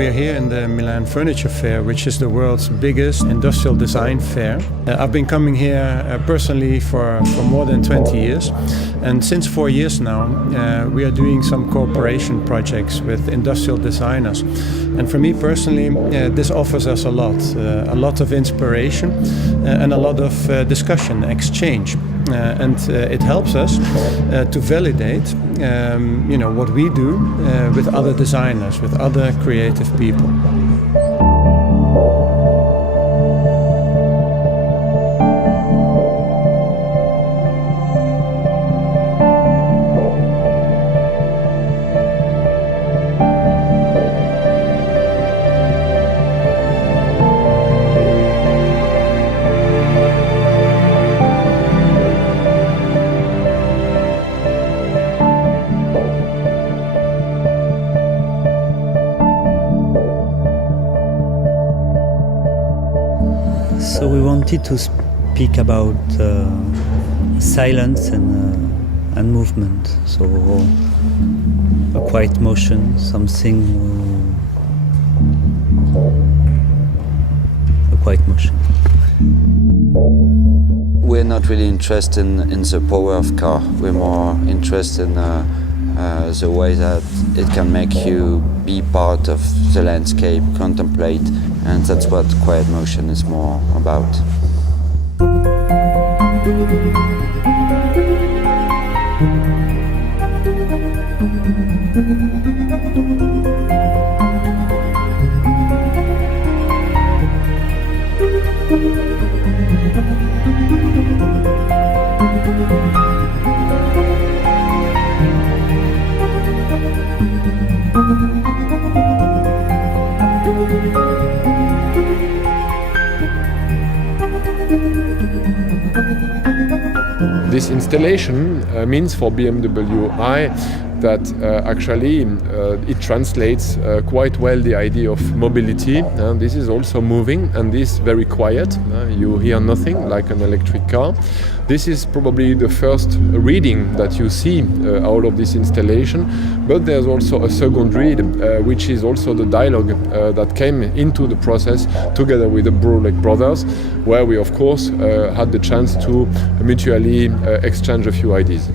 we're here in the Milan Furniture Fair, which is the world's biggest industrial design fair. I've been coming here personally for more than 20 years. And since 4 years now, we are doing some cooperation projects with industrial designers. And for me personally, this offers us a lot of inspiration and a lot of discussion, exchange. And it helps us to validate what we do with other designers, with other creative people. So we wanted to speak about silence and movement. So a quiet motion, a quiet motion. We're not really interested in the power of car. We're more interested in the way that it can make you be part of the landscape, contemplate, and that's what quiet motion is more about. This installation means for BMW I that actually it translates quite well the idea of mobility. This is also moving and this very quiet. You hear nothing like an electric car. This is probably the first reading that you see out of this installation, but there's also a second read, which is also the dialogue that came into the process together with the Bouroullec brothers, where we of course had the chance to mutually exchange a few ideas.